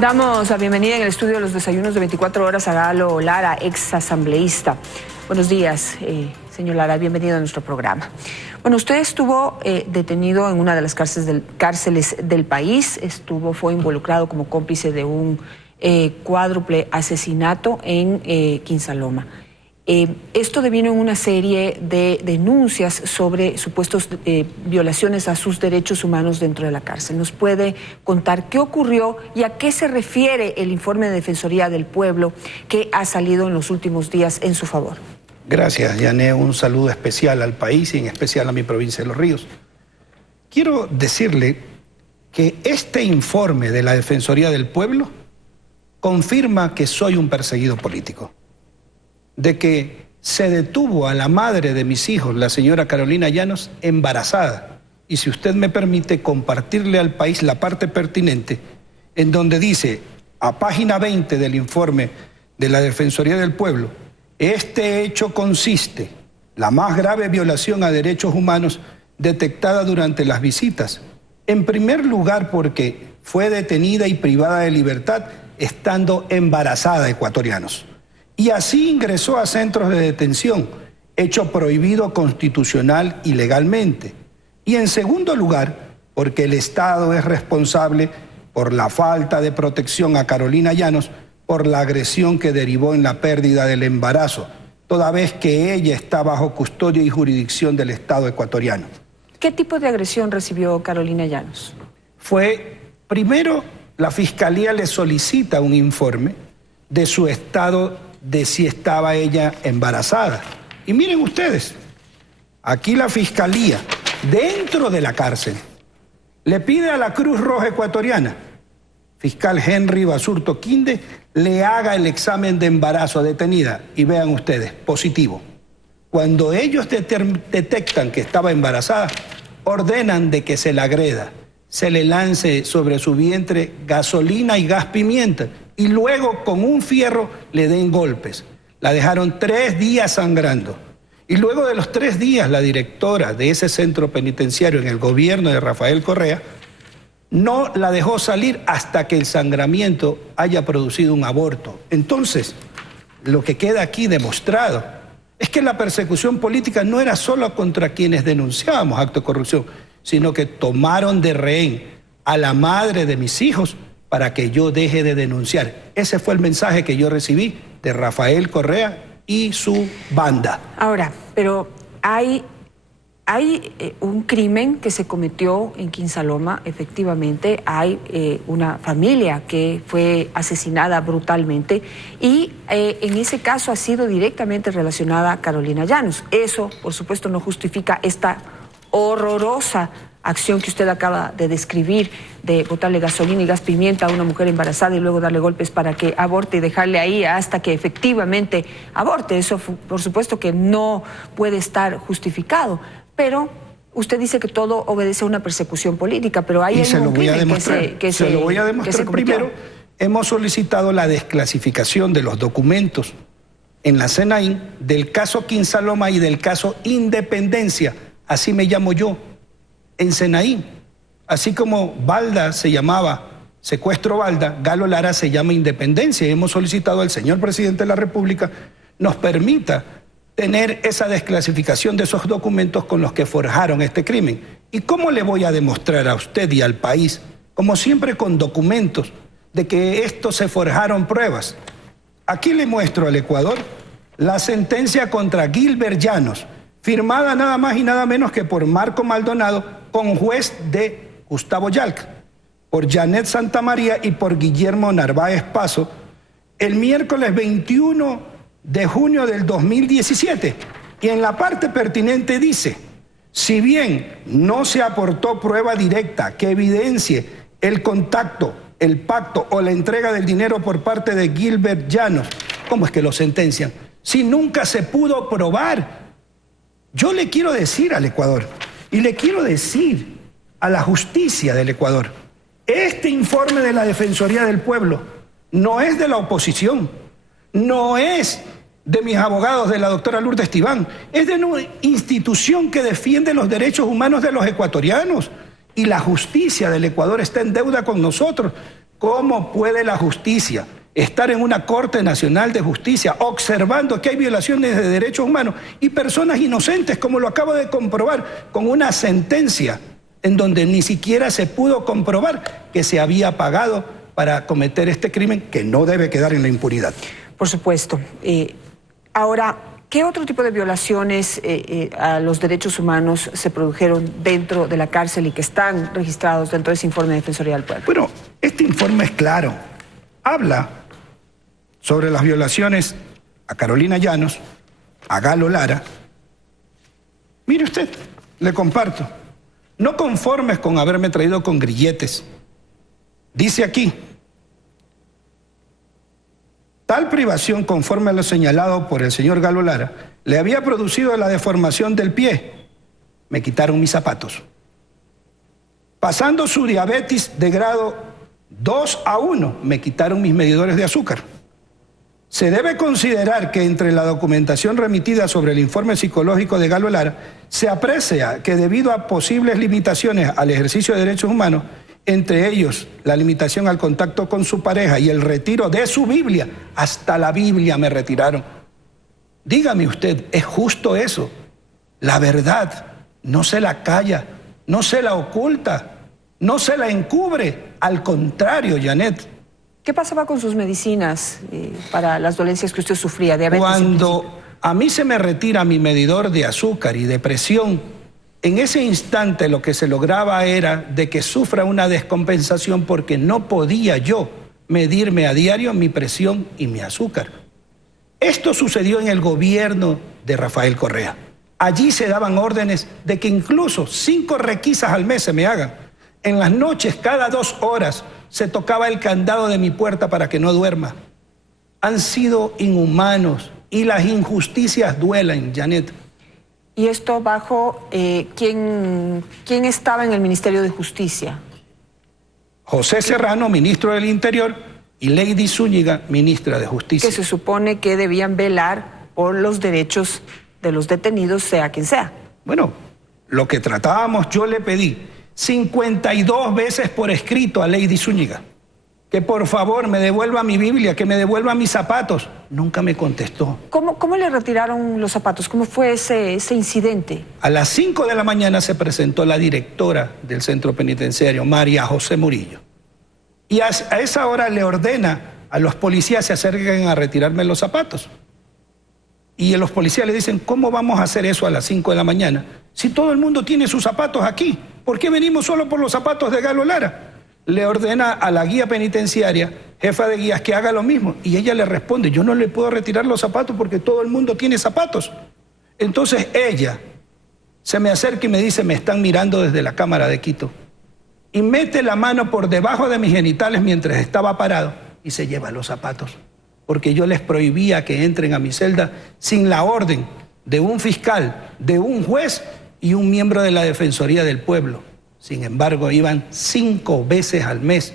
Damos la bienvenida en el estudio de los desayunos de 24 horas a Galo Lara, ex asambleísta. Buenos días, señor Lara, bienvenido a nuestro programa. Bueno, usted estuvo detenido en una de las cárceles del país, fue involucrado como cómplice de un cuádruple asesinato en Quinsaloma. Esto devino en una serie de denuncias sobre supuestos violaciones a sus derechos humanos dentro de la cárcel. ¿Nos puede contar qué ocurrió y a qué se refiere el informe de Defensoría del Pueblo que ha salido en los últimos días en su favor? Gracias, Yané. Un saludo especial al país y en especial a mi provincia de Los Ríos. Quiero decirle que este informe de la Defensoría del Pueblo confirma que soy un perseguido político, de que se detuvo a la madre de mis hijos, la señora Carolina Llanos, embarazada. Y si usted me permite compartirle al país la parte pertinente, en donde dice, a página 20 del informe de la Defensoría del Pueblo, este hecho consiste, la más grave violación a derechos humanos detectada durante las visitas. En primer lugar, porque fue detenida y privada de libertad estando embarazada, ecuatorianos. Y así ingresó a centros de detención, hecho prohibido constitucional y legalmente. Y en segundo lugar, porque el Estado es responsable por la falta de protección a Carolina Llanos, por la agresión que derivó en la pérdida del embarazo, toda vez que ella está bajo custodia y jurisdicción del Estado ecuatoriano. ¿Qué tipo de agresión recibió Carolina Llanos? Primero, la Fiscalía le solicita un informe de su estado de si estaba ella embarazada. Y miren ustedes, aquí la Fiscalía, dentro de la cárcel, le pide a la Cruz Roja Ecuatoriana, fiscal Henry Basurto Quinde, le haga el examen de embarazo a detenida y vean ustedes, positivo. Cuando ellos detectan que estaba embarazada, ordenan de que se la agreda, se le lance sobre su vientre gasolina y gas pimienta y luego con un fierro le den golpes. La dejaron 3 días sangrando. Y luego de los 3 días, la directora de ese centro penitenciario en el gobierno de Rafael Correa no la dejó salir hasta que el sangramiento haya producido un aborto. Entonces, lo que queda aquí demostrado es que la persecución política no era solo contra quienes denunciábamos actos de corrupción, sino que tomaron de rehén a la madre de mis hijos para que yo deje de denunciar. Ese fue el mensaje que yo recibí de Rafael Correa y su banda. Ahora, pero hay un crimen que se cometió en Quinsaloma, efectivamente, hay una familia que fue asesinada brutalmente y en ese caso ha sido directamente relacionada a Carolina Llanos. Eso, por supuesto, no justifica esta horrorosa acción que usted acaba de describir, de botarle gasolina y gas pimienta a una mujer embarazada y luego darle golpes para que aborte y dejarle ahí hasta que efectivamente aborte. Eso, por supuesto, que no puede estar justificado. Pero usted dice que todo obedece a una persecución política, pero hay un crimen que se lo voy a demostrar. Primero, hemos solicitado la desclasificación de los documentos en la CENAIN del caso Quinsaloma y del caso Independencia, así me llamo yo, en CENAIN. Así como Balda se llamaba Secuestro Balda, Galo Lara se llama Independencia. Y hemos solicitado al señor presidente de la República nos permita tener esa desclasificación de esos documentos con los que forjaron este crimen. ¿Y cómo le voy a demostrar a usted y al país, como siempre con documentos, de que esto se forjaron pruebas? Aquí le muestro al Ecuador la sentencia contra Gilbert Llanos, firmada nada más y nada menos que por Marco Maldonado, con juez de Gustavo Yalca, por Janet Santamaría y por Guillermo Narváez Paso, el miércoles 21 de junio del 2017. Y en la parte pertinente dice, si bien no se aportó prueba directa que evidencie el contacto, el pacto o la entrega del dinero por parte de Gilbert Llanos, ¿cómo es que lo sentencian? Si nunca se pudo probar. Yo le quiero decir al Ecuador y le quiero decir a la justicia del Ecuador, este informe de la Defensoría del Pueblo no es de la oposición, no es de mis abogados, de la doctora Lourdes Tibán, es de una institución que defiende los derechos humanos de los ecuatorianos y la justicia del Ecuador está en deuda con nosotros, ¿Cómo puede la justicia estar en una Corte Nacional de Justicia observando que hay violaciones de derechos humanos y personas inocentes, como lo acabo de comprobar, con una sentencia en donde ni siquiera se pudo comprobar que se había pagado para cometer este crimen que no debe quedar en la impunidad? Por supuesto. Ahora, ¿qué otro tipo de violaciones a los derechos humanos se produjeron dentro de la cárcel y que están registrados dentro de ese informe de Defensoría del Pueblo? Bueno, este informe es claro. Habla sobre las violaciones a Carolina Llanos, a Galo Lara. Mire usted, le comparto. No conformes con haberme traído con grilletes. Dice aquí: tal privación, conforme a lo señalado por el señor Galo Lara, le había producido la deformación del pie. Me quitaron mis zapatos. Pasando su diabetes de grado 2 a 1, me quitaron mis medidores de azúcar. Se debe considerar que entre la documentación remitida sobre el informe psicológico de Galo Lara, se aprecia que debido a posibles limitaciones al ejercicio de derechos humanos, entre ellos la limitación al contacto con su pareja y el retiro de su Biblia, hasta la Biblia me retiraron. Dígame usted, ¿es justo eso? La verdad no se la calla, no se la oculta, no se la encubre, al contrario, Janet. ¿Qué pasaba con sus medicinas para las dolencias que usted sufría? Diabetes. Cuando a mí se me retira mi medidor de azúcar y de presión, en ese instante lo que se lograba era de que sufra una descompensación porque no podía yo medirme a diario mi presión y mi azúcar. Esto sucedió en el gobierno de Rafael Correa. Allí se daban órdenes de que incluso 5 requisas al mes se me hagan. En las noches, cada 2 horas, se tocaba el candado de mi puerta para que no duerma. Han sido inhumanos y las injusticias duelen, Janet. ¿Y esto bajo quién estaba en el Ministerio de Justicia? José Serrano, ministro del Interior, y Lady Zúñiga, ministra de Justicia. Que se supone que debían velar por los derechos de los detenidos, sea quien sea. Bueno, lo que tratábamos, yo le pedí 52 veces por escrito a Lady Zúñiga que por favor me devuelva mi Biblia, que me devuelva mis zapatos. Nunca me contestó. ¿Cómo le retiraron los zapatos? ¿Cómo fue ese incidente? A las 5 de la mañana se presentó la directora del centro penitenciario, María José Murillo. Y a esa hora le ordena a los policías se acerquen a retirarme los zapatos. Y los policías le dicen, ¿cómo vamos a hacer eso a las 5 de la mañana? Si todo el mundo tiene sus zapatos aquí, ¿por qué venimos solo por los zapatos de Galo Lara? Le ordena a la guía penitenciaria, jefa de guías, que haga lo mismo. Y ella le responde, yo no le puedo retirar los zapatos porque todo el mundo tiene zapatos. Entonces ella se me acerca y me dice, me están mirando desde la Cámara de Quito. Y mete la mano por debajo de mis genitales mientras estaba parado y se lleva los zapatos. Porque yo les prohibía que entren a mi celda sin la orden de un fiscal, de un juez y un miembro de la Defensoría del Pueblo. Sin embargo, iban 5 veces al mes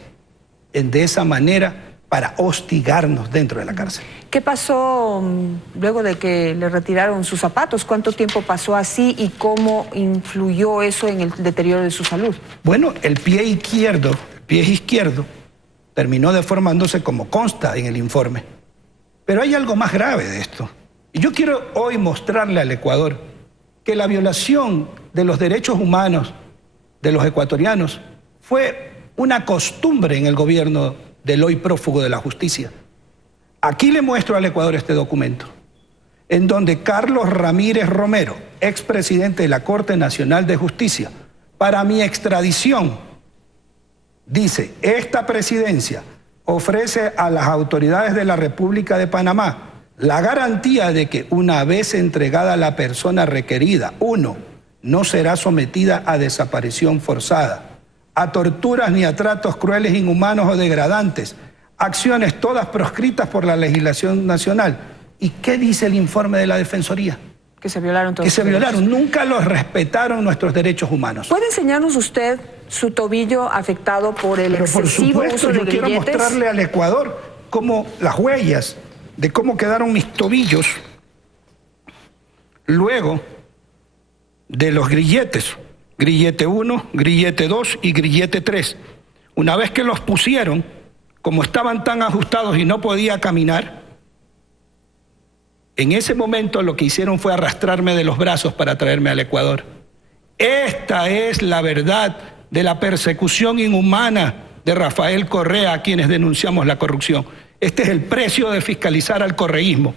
de esa manera para hostigarnos dentro de la cárcel. ¿Qué pasó luego de que le retiraron sus zapatos? ¿Cuánto tiempo pasó así y cómo influyó eso en el deterioro de su salud? Bueno, el pie izquierdo terminó deformándose como consta en el informe. Pero hay algo más grave de esto. Y yo quiero hoy mostrarle al Ecuador que la violación de los derechos humanos de los ecuatorianos fue una costumbre en el gobierno del hoy prófugo de la justicia. Aquí le muestro al Ecuador este documento, en donde Carlos Ramírez Romero, expresidente de la Corte Nacional de Justicia, para mi extradición, dice, esta presidencia ofrece a las autoridades de la República de Panamá la garantía de que una vez entregada la persona requerida, 1, no será sometida a desaparición forzada, a torturas ni a tratos crueles, inhumanos o degradantes, acciones todas proscritas por la legislación nacional. ¿Y qué dice el informe de la Defensoría? Que se violaron todos. Que se violaron, nunca los respetaron nuestros derechos humanos. ¿Puede enseñarnos usted su tobillo afectado por el excesivo uso de grilletes? Yo quiero mostrarle al Ecuador cómo las huellas de cómo quedaron mis tobillos luego de los grilletes, grillete 1, grillete 2 y grillete 3. Una vez que los pusieron, como estaban tan ajustados y no podía caminar, en ese momento lo que hicieron fue arrastrarme de los brazos para traerme al Ecuador. Esta es la verdad de la persecución inhumana de Rafael Correa, a quienes denunciamos la corrupción. Este es el precio de fiscalizar al correísmo.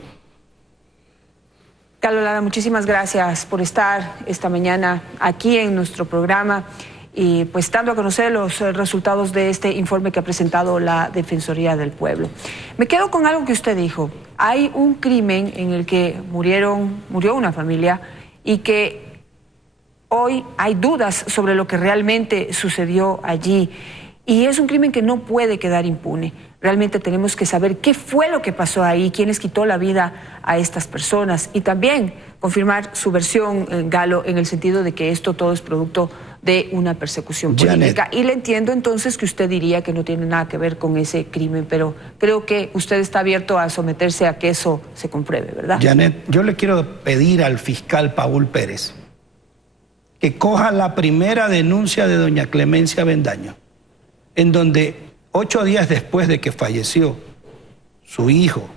Carlos Lara, muchísimas gracias por estar esta mañana aquí en nuestro programa y pues dando a conocer los resultados de este informe que ha presentado la Defensoría del Pueblo. Me quedo con algo que usted dijo. Hay un crimen en el que murió una familia y que hoy hay dudas sobre lo que realmente sucedió allí. Y es un crimen que no puede quedar impune. Realmente tenemos que saber qué fue lo que pasó ahí, quién les quitó la vida a estas personas y también confirmar su versión, Galo, en el sentido de que esto todo es producto de una persecución política. Y le entiendo entonces que usted diría que no tiene nada que ver con ese crimen, pero creo que usted está abierto a someterse a que eso se compruebe, ¿verdad? Janet, yo le quiero pedir al fiscal Paul Pérez que coja la primera denuncia de doña Clemencia Avendaño, en donde 8 días después de que falleció su hijo,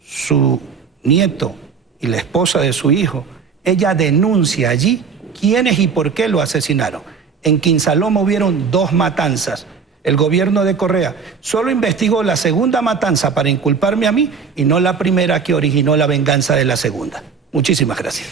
su nieto y la esposa de su hijo, ella denuncia allí quiénes y por qué lo asesinaron. En Quinsaloma hubieron 2 matanzas. El gobierno de Correa solo investigó la segunda matanza para inculparme a mí y no la primera que originó la venganza de la segunda. Muchísimas gracias.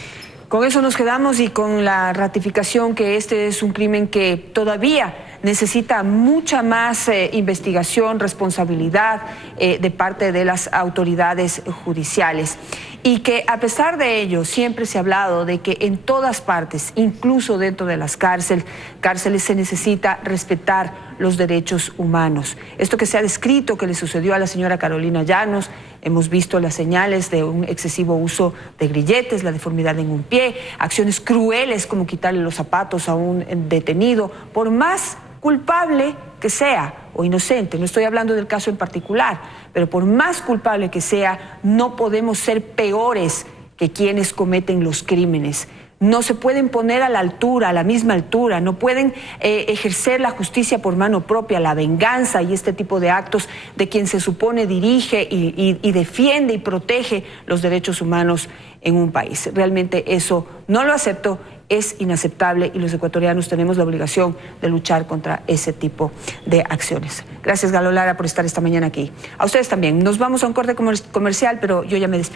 Con eso nos quedamos y con la ratificación que este es un crimen que todavía necesita mucha más investigación, responsabilidad de parte de las autoridades judiciales. Y que a pesar de ello siempre se ha hablado de que en todas partes, incluso dentro de las cárceles se necesita respetar los derechos humanos. Esto que se ha descrito que le sucedió a la señora Carolina Llanos, hemos visto las señales de un excesivo uso de grilletes, la deformidad en un pie, acciones crueles como quitarle los zapatos a un detenido, por más culpable que sea o inocente, no estoy hablando del caso en particular, pero por más culpable que sea, no podemos ser peores que quienes cometen los crímenes. No se pueden poner a la altura, a la misma altura, no pueden ejercer la justicia por mano propia, la venganza y este tipo de actos de quien se supone dirige y defiende y protege los derechos humanos en un país. Realmente eso no lo acepto, es inaceptable y los ecuatorianos tenemos la obligación de luchar contra ese tipo de acciones. Gracias, Galo Lara, por estar esta mañana aquí. A ustedes también. Nos vamos a un corte comercial, pero yo ya me despido.